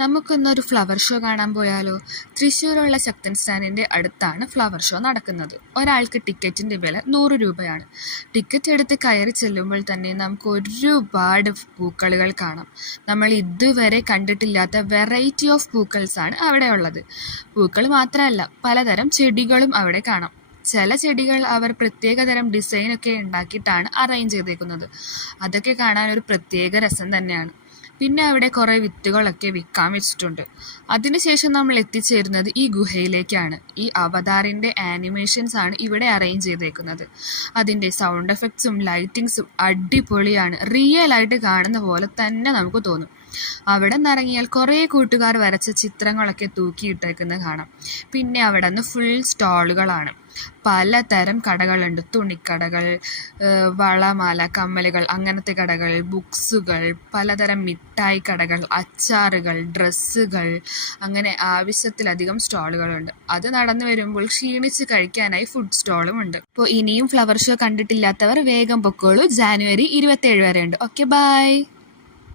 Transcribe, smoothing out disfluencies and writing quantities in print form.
നമുക്കൊന്നൊരു flower show കാണാൻ പോയാലോ? തൃശ്ശൂരുള്ള ശക്തൻ സ്റ്റാൻഡിൻ്റെ അടുത്താണ് ഫ്ലവർ ഷോ നടക്കുന്നത്. ഒരാൾക്ക് ടിക്കറ്റിൻ്റെ വില 100 രൂപയാണ്. ടിക്കറ്റ് എടുത്ത് കയറി ചെല്ലുമ്പോൾ തന്നെ നമുക്ക് ഒരുപാട് പൂക്കളുകൾ കാണാം. നമ്മൾ ഇതുവരെ കണ്ടിട്ടില്ലാത്ത വെറൈറ്റി ഓഫ് പൂക്കൾസാണ് അവിടെ ഉള്ളത്. പൂക്കൾ മാത്രമല്ല, പലതരം ചെടികളും അവിടെ കാണാം. ചില ചെടികൾ അവർ പ്രത്യേകതരം ഡിസൈനൊക്കെ ഉണ്ടാക്കിയിട്ടാണ് അറേഞ്ച് ചെയ്തേക്കുന്നത്. അതൊക്കെ കാണാൻ ഒരു പ്രത്യേക രസം തന്നെയാണ്. പിന്നെ അവിടെ കുറേ വിത്തുകളൊക്കെ വിൽക്കാൻ വെച്ചിട്ടുണ്ട്. അതിനുശേഷം നമ്മൾ എത്തിച്ചേരുന്നത് ഈ ഗുഹയിലേക്കാണ്. ഈ അവതാറിൻ്റെ ആനിമേഷൻസ് ആണ് ഇവിടെ അറേഞ്ച് ചെയ്തേക്കുന്നത്. അതിൻ്റെ സൗണ്ട് എഫക്ട്സും ലൈറ്റിങ്സും അടിപൊളിയാണ്. റിയൽ ആയിട്ട് കാണുന്ന പോലെ തന്നെ നമുക്ക് തോന്നും. അവിടെ നിന്നിറങ്ങിയാൽ കുറേ കൂട്ടുകാർ വരച്ച ചിത്രങ്ങളൊക്കെ തൂക്കിയിട്ടേക്കുന്നത് കാണാം. പിന്നെ അവിടെ നിന്ന് ഫുൾ സ്റ്റാളുകളാണ്. പലതരം കടകളുണ്ട്. തുണിക്കടകൾ, വളമാല, കമ്മലുകൾ, അങ്ങനത്തെ കടകൾ, ബുക്സുകൾ, പലതരം മിഠായി കടകൾ, അച്ചാറുകൾ, ഡ്രസ്സുകൾ, അങ്ങനെ ആവശ്യത്തിലധികം സ്റ്റാളുകളുണ്ട്. അത് നടന്നു വരുമ്പോൾ ക്ഷീണിച്ച് കഴിക്കാനായി ഫുഡ് സ്റ്റോളും ഉണ്ട്. അപ്പോൾ ഇനിയും ഫ്ലവർ ഷോ കണ്ടിട്ടില്ലാത്തവർ വേഗം പൊക്കോളൂ. ജാനുവരി 27 വരെ ഉണ്ട്. Okay, by.